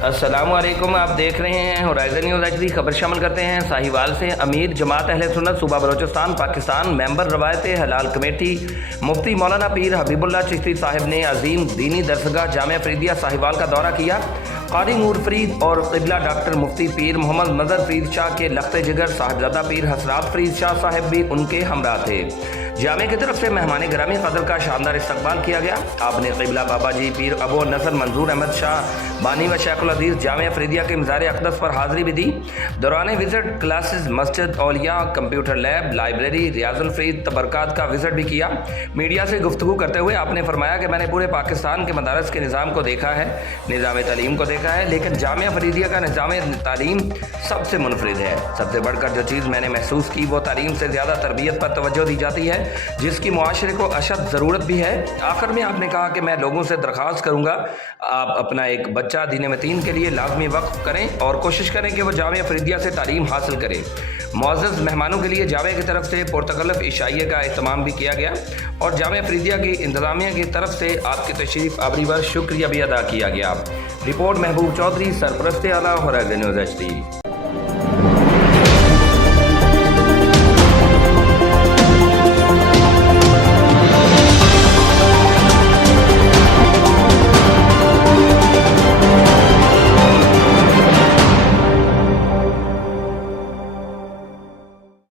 अस्सलामुअलैकुम, आप देख रहे हैं होराइज़न न्यूज़ एचडी। खबर शामिल करते हैं साहिवाल से। अमीर जमात अहले सुन्नत सूबा बलोचिस्तान पाकिस्तान, मेंबर रवायत हलाल कमेटी मुफ्ती मौलाना पीर हबीबुल्लाह चिश्ती साहिब ने अजीम दीनी दरसगाह जामिया फरीदिया साहिवाल का दौरा किया। कारी नूर फरीद और क़िबला डॉक्टर मुफ्ती पीर मोहम्मद मज़हर फरीद शाह के लख्ते जिगर साहिबजादा पीर हसरात फरीद शाह साहिब भी उनके हमरा थे। जामे की तरफ से मेहमान गिरामी कदर का शानदार इस्तकबाल किया गया। आपने क़िबला बाबा जी पीर अबू नसर मंजूर अहमद शाह बानी व शेखुल अजीज़ जामिया फरीदिया के मज़ार अक़दस पर हाज़िरी भी दी। दौरान विज़िट क्लासेस मस्जिद औलिया, computer lab, library, Riyazul Farid तबरकात का विज़िट भी किया। मीडिया से गुफ्तगू करते हुए आपने फरमाया कि मैंने पूरे पाकिस्तान के मदारस के निज़ाम को देखा है, निज़ाम तालीम को देखा है, लेकिन जामिया फरीदिया का निज़ाम तालीम सबसे मुनफरिद है। सबसे बढ़कर जो चीज़ मैंने महसूस की वो तालीम से ज़्यादा तरबियत पर तवज्जो दी जाती है, जिसकी मुआशरे को अशद ज़रूरत भी है। आखिर में आपने कहा कि मैं लोगों से दरख्वास्त करूँगा, आप अपना एक बच्चा दीन मतीन के लिए लाजमी वक्फ करें और कोशिश करें कि वह जामिया फरीदिया से तालीम हासिल करें। मुअज़्ज़ज़ मेहमानों के लिए जामिया की तरफ से पुरतकल्लुफ़ इशाइये का एहतमाम भी किया गया और जामिया फरीदिया की इंतज़ामिया की तरफ से आपकी तशरीफ़ आवरी पर शुक्रिया भी अदा किया गया। रिपोर्ट महबूब चौधरी, सरपरस्त आला, होराइज़न न्यूज़ एचडी।